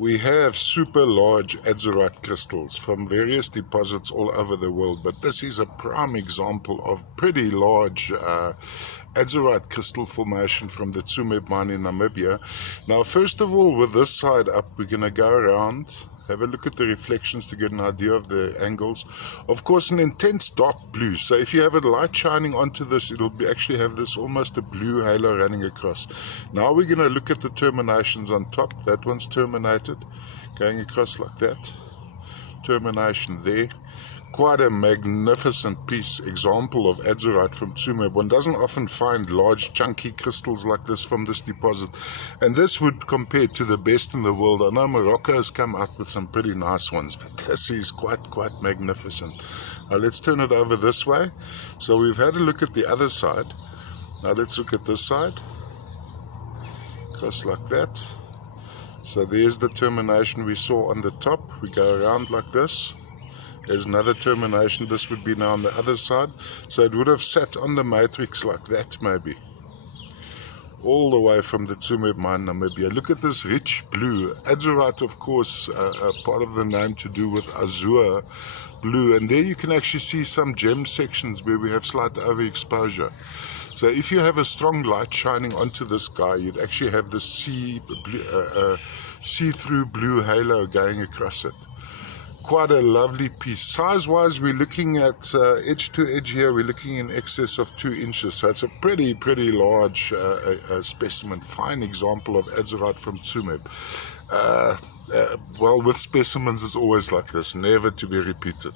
We have super large adzurite crystals from various deposits all over the world, but this is a prime example of pretty large adzurite crystal formation from the Tsumeb mine in Namibia. Now, first of all, with this side up, we're going to go around, have a look at the reflections to get an idea of the angles. Of course, an intense dark blue. So if you have a light shining onto this, it'll actually have this almost a blue halo running across. Now we're going to look at the terminations on top. That one's terminated, going across like that. Termination there. Quite a magnificent piece, example of adzurite from Tsumeb. One doesn't often find large chunky crystals like this from this deposit, and this would compare to the best in the world. I know Morocco has come out with some pretty nice ones, but this is quite magnificent. Now let's turn it over this way. So we've had a look at the other side. Now let's look at this side, just like that. So there's the termination we saw on the top. We go around like this. There's another termination. This would be now on the other side. So it would have sat on the matrix like that maybe. All the way from the Tsumeb mine, Namibia. Look at this rich blue. Adzurite, of course, part of the name to do with azure blue. And there you can actually see some gem sections where we have slight overexposure. So if you have a strong light shining onto this guy, you'd actually have the see-through blue halo going across it. Quite a lovely piece. Size-wise, we're looking at edge to edge here, we're looking in excess of 2 inches. So it's a pretty large specimen. Fine example of adzurite from Tsumeb. Well, with specimens, it's always like this, never to be repeated.